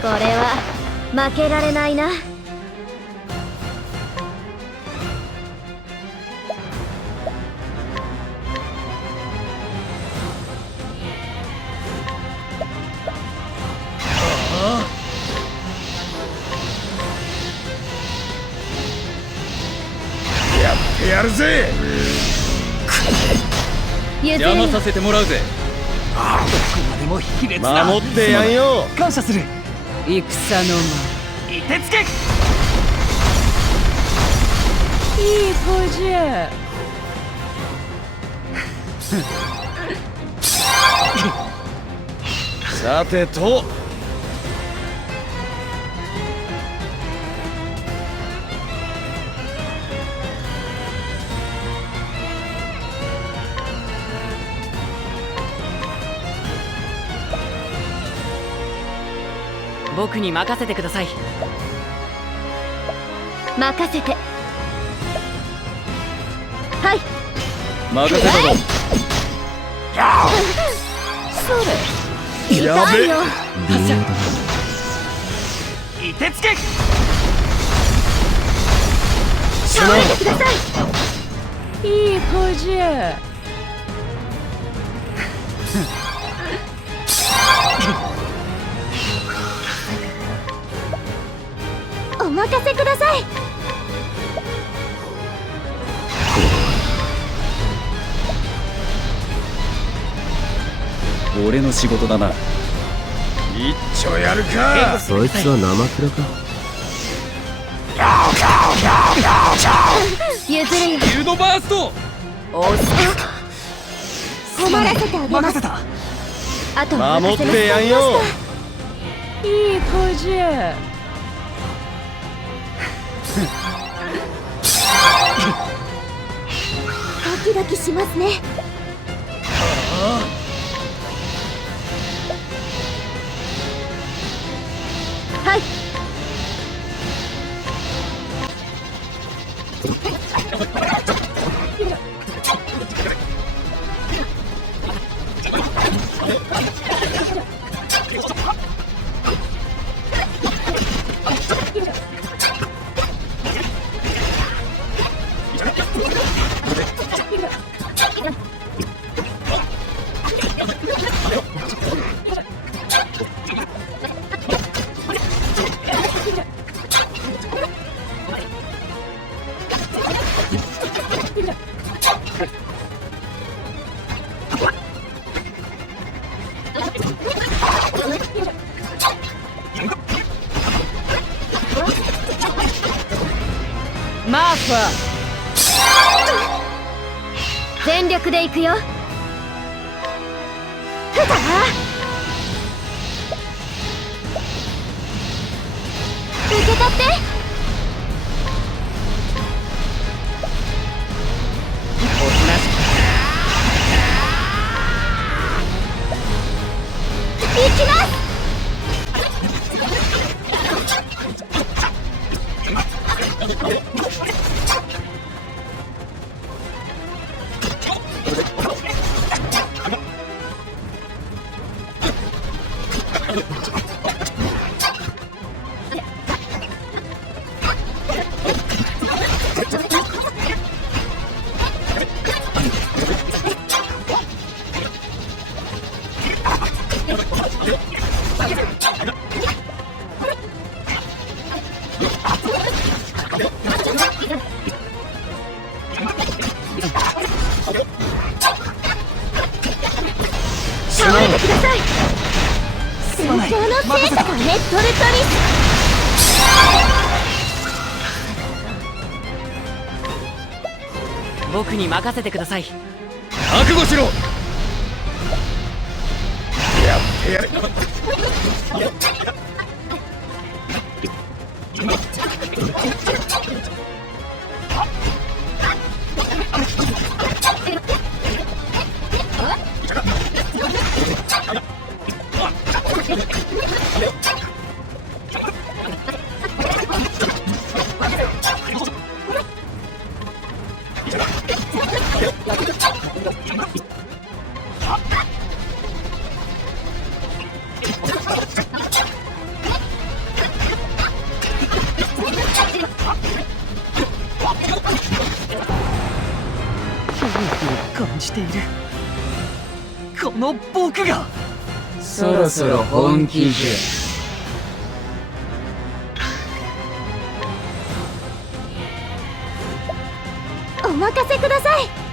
これは負けられないな。やってやるぜ。邪魔させてもらうぜ。どこまでも卑劣な。守ってやんよ。感謝する。戦のいてつけ。間いい子じゃ。さてと、僕に任せてください。任せて。はい。任せたぞ。それやべ痛いよ。いてつけ。倒れてください。いい子じゃ。お任せください。俺の仕事だな。一丁やるか。そいつは生倉か。譲るよ。ギルドバースト。困らせてあげます。任せた。あとは守っ任せます。てやんよ。いい子じゃ。ドキドキしますね。はい。マーファー。全力で行くよ。受け取って。行きます。倒れてください。戦争の聖火がネットルトリス。僕に任せてください。覚悟しろ。やってやる。している。この僕がそろそろ本気じお任せください。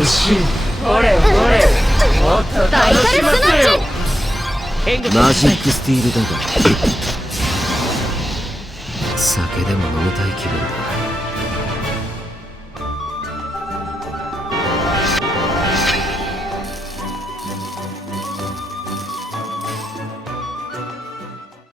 欲しい。ほれほれ、もっと楽しませよ。マジックスティールだが酒でも飲みたい気分だ。